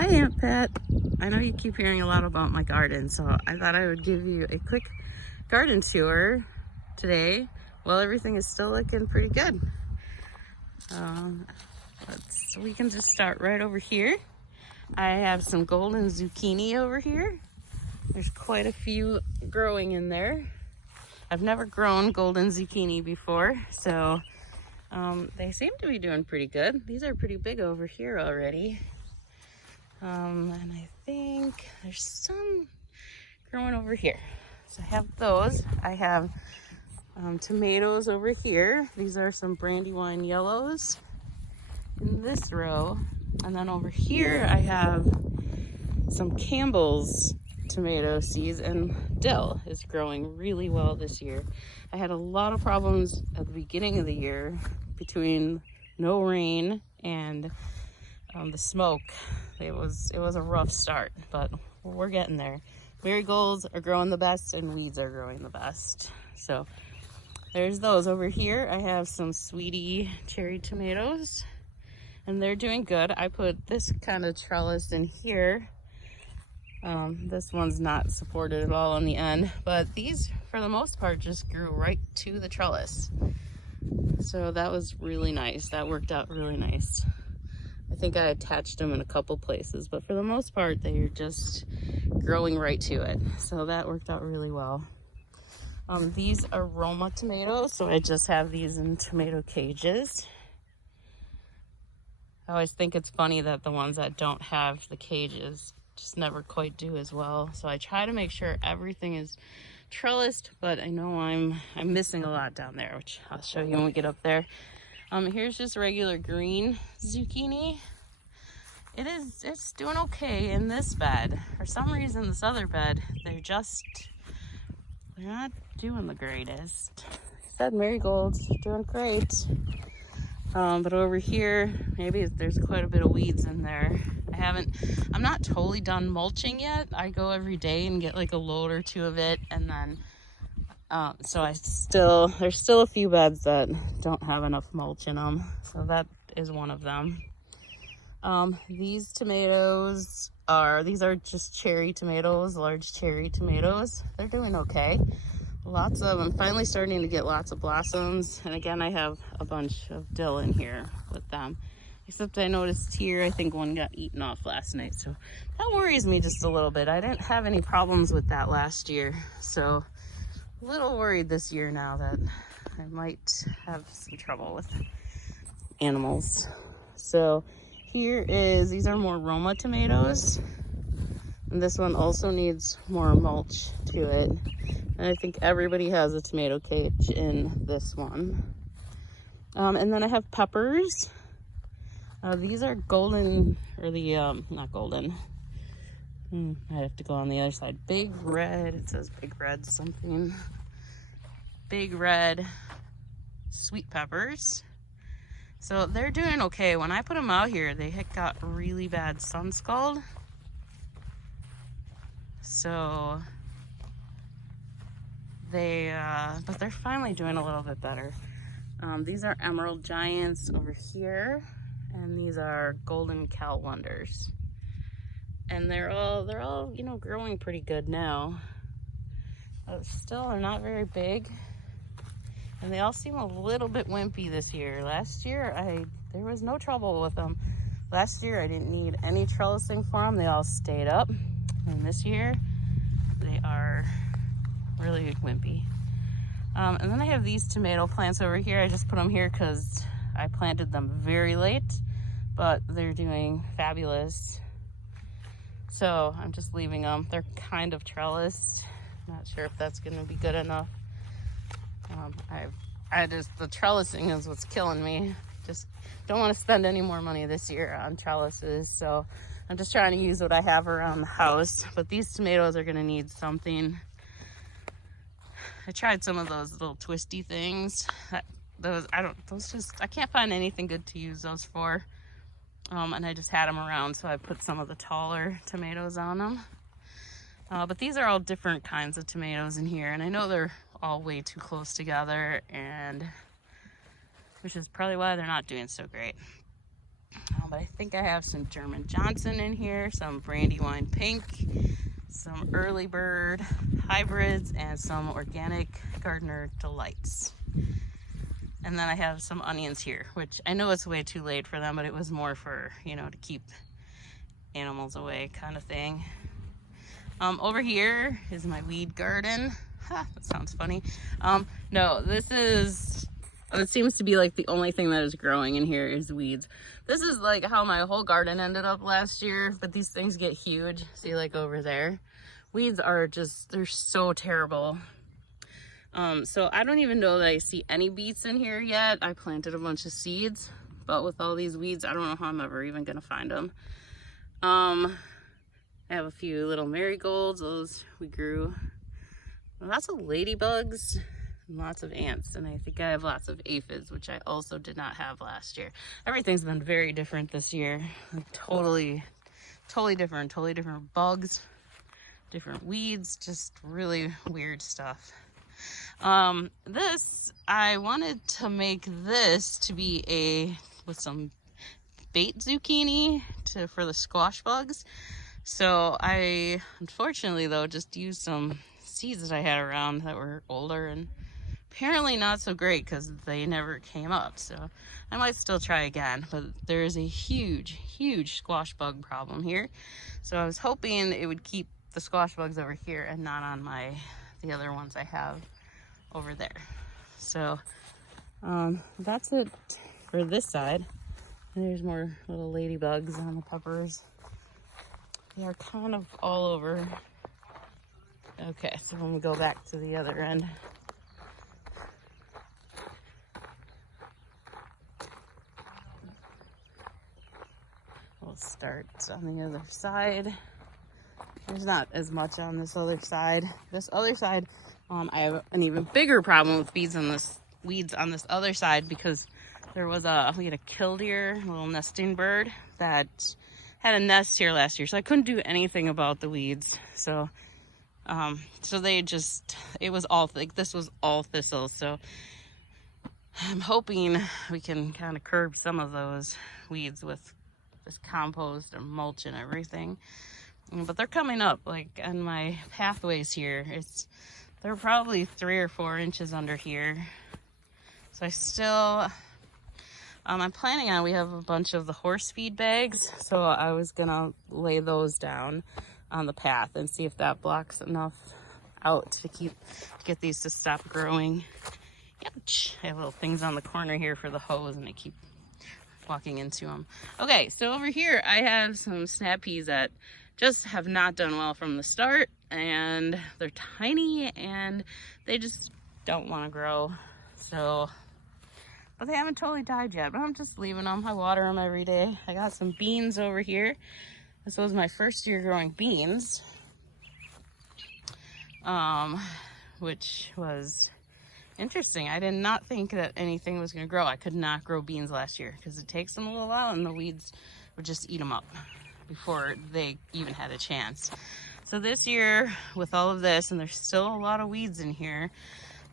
Hi, Aunt Pat. I know you keep hearing a lot about my garden, so I thought I would give you a quick garden tour today. Well, everything is still looking pretty good. Um, we can just start right over here. I have some golden zucchini over here. There's quite a few growing in there. I've never grown golden zucchini before, so they seem to be doing pretty good. These are pretty big over here already. And I think there's some growing over here. So I have those. I have tomatoes over here. These are some Brandywine yellows in this row. And then over here I have some Campbell's tomato seeds, and dill is growing really well this year. I had a lot of problems at the beginning of the year between no rain and the smoke. It was a rough start, but we're getting there. Marigolds are growing the best and weeds are growing the best. So there's those. Over here I have some sweetie cherry tomatoes and they're doing good. I put this kind of trellis in here. This one's not supported at all on the end, but these for the most part just grew right to the trellis. So that was really nice. That worked out really nice. I think I attached them in a couple places, but for the most part, they're just growing right to it. So that worked out really well. These are Roma tomatoes, so I just have these in tomato cages. I always think it's funny that the ones that don't have the cages just never quite do as well. So I try to make sure everything is trellised, but I know I'm missing a lot down there, which I'll show you when we get up there. Here's just regular green zucchini. It's doing okay in this bed. For some reason, this other bed, they're not doing the greatest. I said marigolds doing great. But over here, maybe there's quite a bit of weeds in there. I'm not totally done mulching yet. I go every day and get like a load or two of it, and then so there's still a few beds that don't have enough mulch in them. So that is one of them. These tomatoes these are just cherry tomatoes, large cherry tomatoes. They're doing okay. I'm finally starting to get lots of blossoms. And again, I have a bunch of dill in here with them. Except I noticed here, I think one got eaten off last night. So that worries me just a little bit. I didn't have any problems with that last year. So a little worried this year now that I might have some trouble with animals. So these are more Roma tomatoes. And this one also needs more mulch to it. And I think everybody has a tomato cage in this one. And then I have peppers. These are golden, or not golden. I have to go on the other side. Big red, it says big red something. Big red sweet peppers. So they're doing okay. When I put them out here, they had got really bad sun scald. So but they're finally doing a little bit better. These are Emerald Giants over here, and these are Golden Cal Wonders. And they're all growing pretty good now. Still, they're not very big. And they all seem a little bit wimpy this year. Last year, there was no trouble with them. Last year, I didn't need any trellising for them. They all stayed up. And this year, they are really wimpy. And then I have these tomato plants over here. I just put them here because I planted them very late, but they're doing fabulous. So I'm just leaving them. They're kind of trellised. Not sure if that's going to be good enough. The trellising is what's killing me. Just don't want to spend any more money this year on trellises. So I'm just trying to use what I have around the house. But these tomatoes are going to need something. I tried some of those little twisty things. I can't find anything good to use those for. And I just had them around, so I put some of the taller tomatoes on them. But these are all different kinds of tomatoes in here, and I know they're all way too close together, which is probably why they're not doing so great. But I think I have some German Johnson in here, some Brandywine Pink, some Early Bird hybrids, and some organic Gardener Delights. And then I have some onions here, which I know it's way too late for them, but it was more for, you know, to keep animals away kind of thing. Over here is my weed garden. Ha, that sounds funny. No, this is, it seems to be like the only thing that is growing in here is weeds. This is like how my whole garden ended up last year, but these things get huge. See, like over there, weeds are just, they're so terrible. So I don't even know that I see any beets in here yet. I planted a bunch of seeds, but with all these weeds, I don't know how I'm ever even gonna find them. I have a few little marigolds, those we grew. Lots of ladybugs, and lots of ants, and I think I have lots of aphids, which I also did not have last year. Everything's been very different this year. Like totally different bugs, different weeds, just really weird stuff. This, I wanted to make this to be with some bait zucchini for the squash bugs. So I, unfortunately though, just used some seeds that I had around that were older and apparently not so great because they never came up. So I might still try again, but there is a huge squash bug problem here. So I was hoping it would keep the squash bugs over here and not on the other ones I have over there. So that's it for this side. And there's more little ladybugs on the peppers. They are kind of all over. Okay, so when we go back to the other end, we'll start on the other side. There's not as much on this other side. This other side, I have an even bigger problem with weeds on this other side because we had a killdeer, a little nesting bird that had a nest here last year, so I couldn't do anything about the weeds. So it was all, like, this was all thistles. So I'm hoping we can kind of curb some of those weeds with this compost and mulch and everything. But they're coming up, like on my pathways here. They're probably 3 or 4 inches under here. So I still, I'm planning on, we have a bunch of the horse feed bags. So I was gonna lay those down on the path and see if that blocks enough out to get these to stop growing. Ouch. I have little things on the corner here for the hose and I keep walking into them. Okay, so over here I have some snap peas that just have not done well from the start, and they're tiny and they just don't want to grow. So, but they haven't totally died yet, but I'm just leaving them. I water them every day. I got some beans over here. This was my first year growing beans, which was interesting. I did not think that anything was going to grow. I could not grow beans last year because it takes them a little while and the weeds would just eat them up before they even had a chance. So this year, with all of this, and there's still a lot of weeds in here,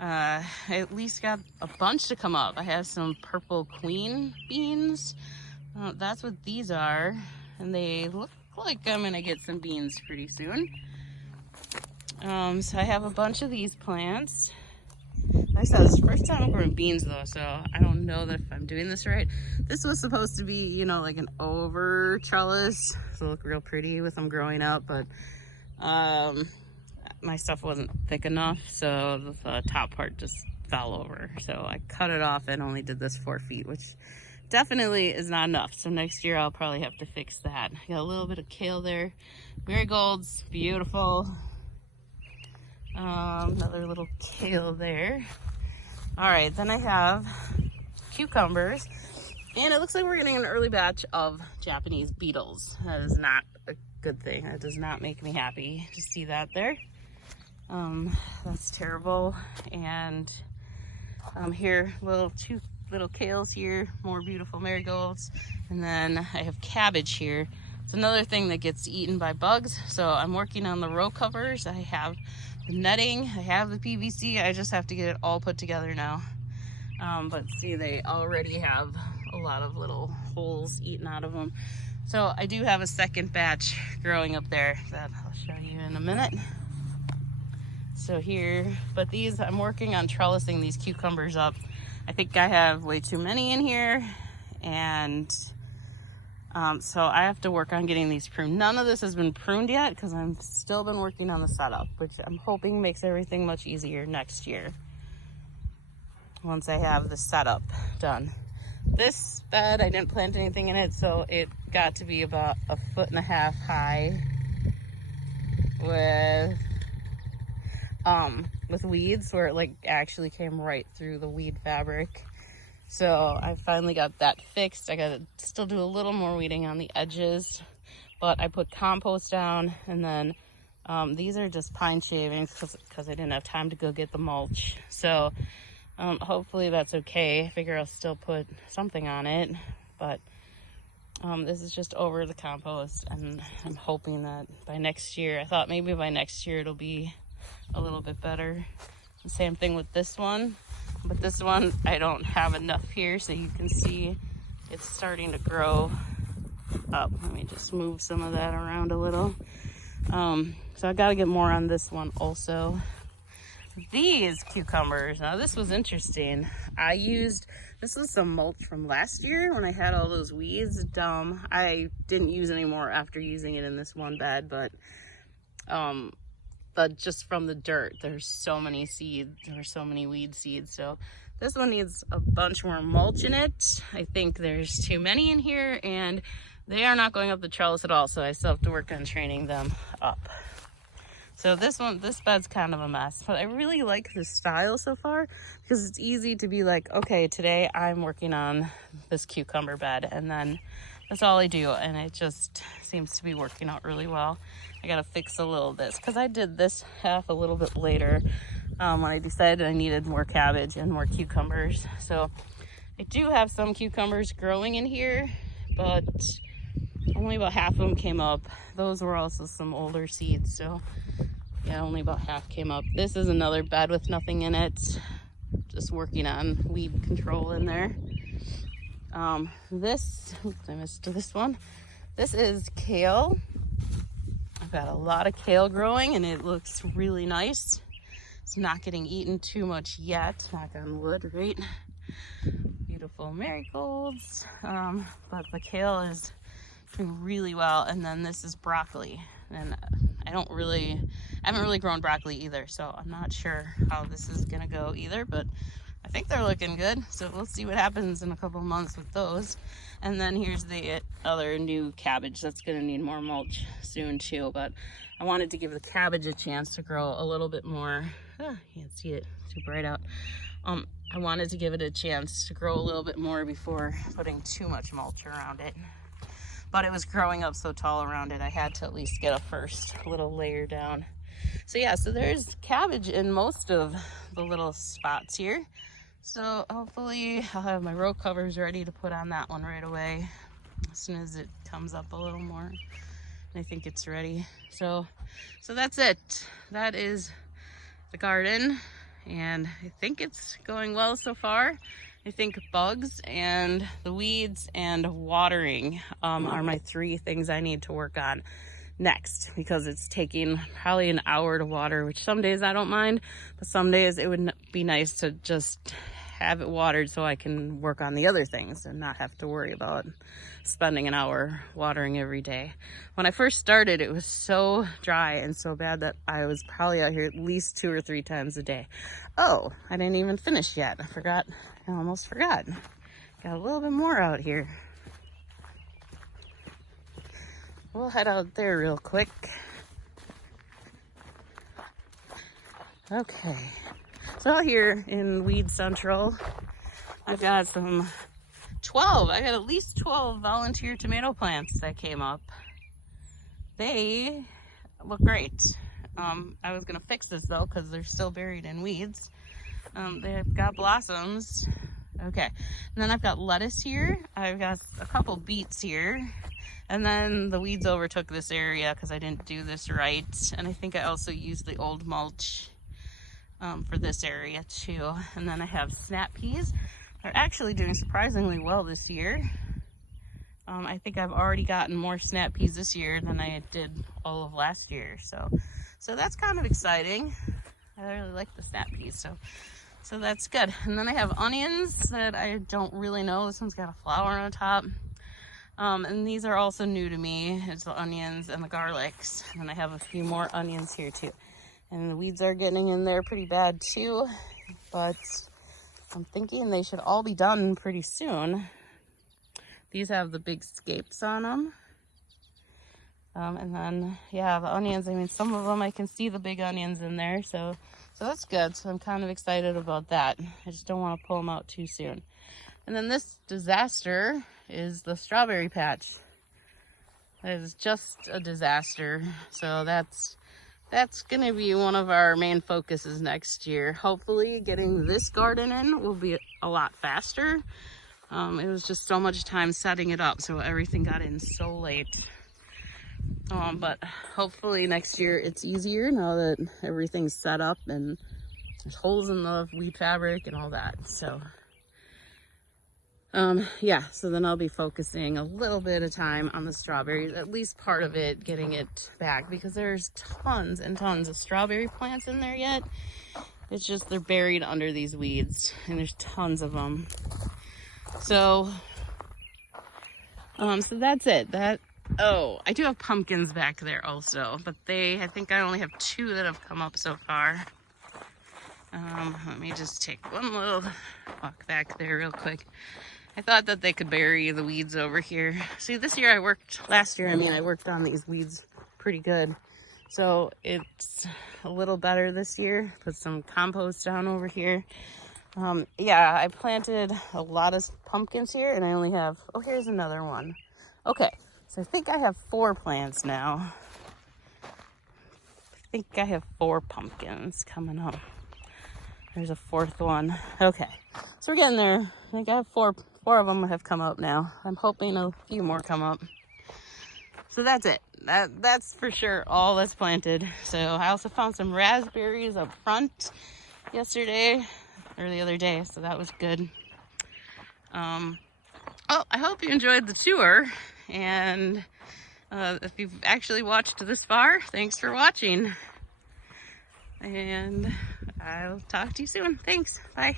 I at least got a bunch to come up. I have some purple queen beans. That's what these are, and they look like I'm gonna get some beans pretty soon. So I have a bunch of these plants. Like I said, it's the first time I'm growing beans though, so I don't know that if I'm doing this right. This was supposed to be, you know, like an over trellis to look real pretty with them growing up, but my stuff wasn't thick enough, so the top part just fell over. So I cut it off and only did this 4 feet, which definitely is not enough. So next year I'll probably have to fix that. I got a little bit of kale there. Marigolds, beautiful. Another little kale there. All right, then I have cucumbers, and it looks like we're getting an early batch of Japanese beetles. That is not a good thing. That does not make me happy to see that there. That's terrible. And here, two little kales here, more beautiful marigolds, and then I have cabbage here. It's another thing that gets eaten by bugs, so I'm working on the row covers. I have the netting, I have the PVC, I just have to get it all put together now. But see, they already have a lot of little holes eaten out of them. So I do have a second batch growing up there that I'll show you in a minute. So here, but these, I'm working on trellising these cucumbers up. I think I have way too many in here, and so I have to work on getting these pruned. None of this has been pruned yet because I've still been working on the setup, which I'm hoping makes everything much easier next year once I have the setup done. This bed, I didn't plant anything in it, so it got to be about 1.5 feet high with weeds, where it like actually came right through the weed fabric. So I finally got that fixed. I gotta still do a little more weeding on the edges, but I put compost down, and then these are just pine shavings because I didn't have time to go get the mulch. So hopefully that's okay. I figure I'll still put something on it, but this is just over the compost, and I'm hoping that by next year, I thought maybe by next year it'll be a little bit better. The same thing with this one, but this one I don't have enough here, so you can see it's starting to grow up. Let me just move some of that around a little. So I got to get more on this one also. These cucumbers, now this was interesting. This was some mulch from last year when I had all those weeds. I didn't use any more after using it in this one bed, but just from the dirt, there's so many seeds, there's so many weed seeds. So this one needs a bunch more mulch in it. I think there's too many in here, and they are not going up the trellis at all, so I still have to work on training them up. So this bed's kind of a mess, but I really like this style so far because it's easy to be like, okay, today I'm working on this cucumber bed, and then that's all I do, and it just seems to be working out really well. I gotta fix a little of this because I did this half a little bit later when I decided I needed more cabbage and more cucumbers. So I do have some cucumbers growing in here, but only about half of them came up. Those were also some older seeds, so yeah, only about half came up. This is another bed with nothing in it. Just working on weed control in there. I missed this one. This is kale. I've got a lot of kale growing, and it looks really nice. It's not getting eaten too much yet, knock on wood, right? Beautiful marigolds. But the kale is doing really well. And then this is broccoli, and I haven't really grown broccoli either, so I'm not sure how this is gonna go either, but I think they're looking good. So we'll see what happens in a couple months with those. And then here's the other new cabbage that's gonna need more mulch soon too, but I wanted to give the cabbage a chance to grow a little bit more. You can't see it, too bright out. I wanted to give it a chance to grow a little bit more before putting too much mulch around it. But it was growing up so tall around it, I had to at least get a first little layer down. So yeah, so there's cabbage in most of the little spots here. So hopefully I'll have my row covers ready to put on that one right away as soon as it comes up a little more. I think it's ready. So that's it. That is the garden, and I think it's going well so far. I think bugs and the weeds and watering are my 3 things I need to work on next, because it's taking probably an hour to water, which some days I don't mind, but some days it would be nice to just have it watered so I can work on the other things and not have to worry about spending an hour watering every day. When I first started, it was so dry and so bad that I was probably out here at least 2 or 3 times a day. Oh, I didn't even finish yet. I almost forgot. Got a little bit more out here. We'll head out there real quick. Okay, so out here in Weed Central, I've got I got at least 12 volunteer tomato plants that came up. They look great. I was gonna fix this though, because they're still buried in weeds. They've got blossoms. Okay, and then I've got lettuce here. I've got a couple beets here. And then the weeds overtook this area because I didn't do this right. And I think I also used the old mulch for this area too. And then I have snap peas. are actually doing surprisingly well this year. I think I've already gotten more snap peas this year than I did all of last year. So that's kind of exciting. I really like the snap peas, so that's good. And then I have onions that I don't really know. This one's got a flower on top. And these are also new to me. It's the onions and the garlics. And then I have a few more onions here too. And the weeds are getting in there pretty bad too. But I'm thinking they should all be done pretty soon. These have the big scapes on them. And then, yeah, the onions, I mean, some of them I can see the big onions in there. So that's good. So I'm kind of excited about that. I just don't want to pull them out too soon. And then this disaster is the strawberry patch. It is just a disaster. So that's going to be one of our main focuses next year. Hopefully getting this garden in will be a lot faster. It was just so much time setting it up, so everything got in so late. But hopefully next year it's easier now that everything's set up and there's holes in the weed fabric and all that. So yeah, so then I'll be focusing a little bit of time on the strawberries, at least part of it, getting it back, because there's tons and tons of strawberry plants in there yet. It's just they're buried under these weeds, and there's tons of them. So that's it. Oh, I do have pumpkins back there also, but I think I only have 2 that have come up so far. Let me just take one little walk back there real quick. I thought that they could bury the weeds over here. See, last year, I worked on these weeds pretty good. So it's a little better this year. Put some compost down over here. Yeah, I planted a lot of pumpkins here, and I only have, oh, here's another one. Okay, so I think I have 4 plants now. I think I have 4 pumpkins coming up. There's a 4th one. Okay, so we're getting there. I think I have 4 of them have come up now. I'm hoping a few more come up. So that's it. That's for sure all that's planted. So I also found some raspberries up front yesterday. Or the other day, so that was good. Oh, I hope you enjoyed the tour, and if you've actually watched this far, thanks for watching, and I'll talk to you soon. Thanks. Bye.